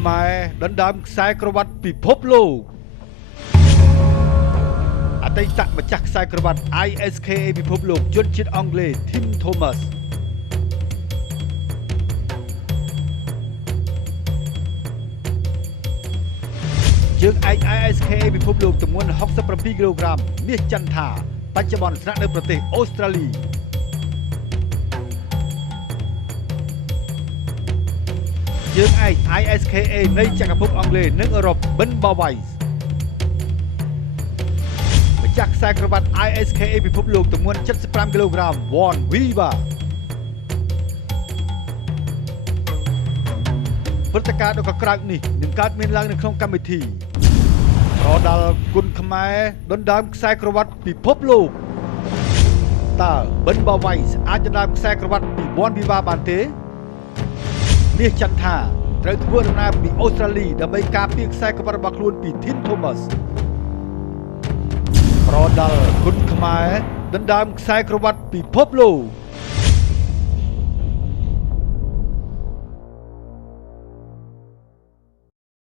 ខ្មែរដណ្ដើមខ្សែក្រវ៉ាត់ពិភពលោកអតីតម្ចាស់ខ្សែក្រវ៉ាត់ ISKA ពិភពលោកជនជាតិអង់គ្លេស Tim Thomas ជើងឯក ISKA ពិភពលោកទម្ងន់67គីឡូក្រាមមាសចន្ទថាបច្ចុប្បន្នស្នាក់នៅប្រទេសអូស្ត្រាលីជើងឯក ISKA នៃចក្រភពអង់គ្លេសនិងអឺរ៉ុប Ben Bowys ម្ចាស់ខ្សែក្រវ៉ាត់ ISKA ពិភពលោកទម្ងន់75គីឡូក្រាម Von Viva ព្រឹត្តិការណ៍ដ៏កក្រើកនេះនឹងកើតមានឡើងនៅក្នុងកម្មវិធីប្រដាល់គុណខ្មែរដណ្ដើមខ្សែក្រវ៉ាត់ពិភពលោកតើ Ben Bowys អាចដណ្ដើមខ្សែក្រវ៉ាត់ពី Von Viva បានទេមាសចន្ទថាត្រូវធ្វើដំណើរពីអូស្ត្រាលីដើម្បីការពារខ្សែក្រវ៉ាត់របស់ខ្លួនពី Tim Thomas ប្រដាល់គុណខ្មែរដណ្ដើមខ្សែក្រវ៉ាត់ពិភពលោក